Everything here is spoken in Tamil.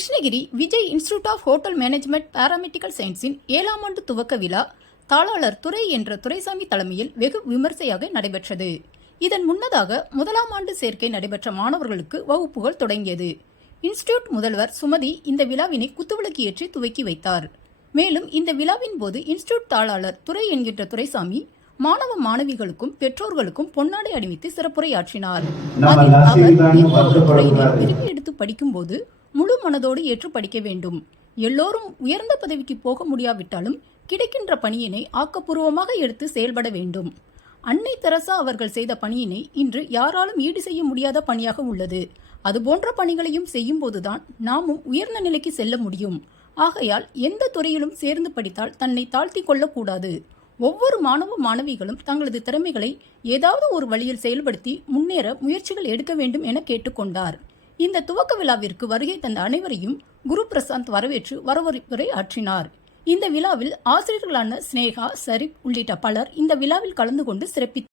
Krishnagiri Vijay institute of hotel management paramedical சயின்ஸின் ஏழாம் ஆண்டு துவக்க விழா தாளாளர் துரை என்ற துரைசாமி தலைமையில் வெகு விமர்சையாக நடைபெற்றது. இதன் முன்னதாக முதலாம் ஆண்டு சேர்க்கை நடைபெற்ற மாணவர்களுக்கு வகுப்புகள் தொடங்கியது. இன்ஸ்டிடியூட் முதல்வர் சுமதி இந்த விழாவினை குத்துவிளக்கு ஏற்றி துவக்கி வைத்தார். மேலும் இந்த விழாவின் போது இன்ஸ்டிடியூட் தாளாளர் துரை என்கின்ற துரைசாமி மாணவ மாணவிகளுக்கும் பெற்றோர்களுக்கும் பொன்னாடை அணிவித்து சிறப்புரையாற்றினார். அதில் அவர் எந்த ஒரு துறையினை. விரும்பி எடுத்து படிக்கும்போது முழு மனதோடு ஏற்று படிக்க வேண்டும். எல்லோரும் உயர்ந்த பதவிக்கு போக முடியாவிட்டாலும் கிடைக்கின்ற பணியினை ஆக்கப்பூர்வமாக எடுத்து செயல்பட வேண்டும். அன்னை தெரசா அவர்கள் செய்த பணியினை இன்று யாராலும் ஈடு செய்ய முடியாத பணியாக உள்ளது. அதுபோன்ற பணிகளையும் செய்யும்போதுதான் நாமும் உயர்ந்த நிலைக்கு செல்ல முடியும். ஆகையால் எந்த துறையிலும் சேர்ந்து படித்தால் தன்னை தாழ்த்தி கொள்ளக்கூடாது ஒவ்வொரு மாணவ மாணவிகளும் தங்களது திறமைகளை ஏதாவது ஒரு வழியில் செயல்படுத்தி முன்னேற முயற்சிகள் எடுக்க வேண்டும் என கேட்டுக்கொண்டார் இந்த துவக்க விழாவிற்கு வருகை தந்த அனைவரையும் குரு பிரசாந்த் வரவேற்று வரவேற்புரை ஆற்றினார். இந்த விழாவில் ஆசிரியர்களான ஸ்னேகா சரிப் உள்ளிட்ட பலர் இந்த விழாவில் கலந்து கொண்டு சிறப்பித்தார்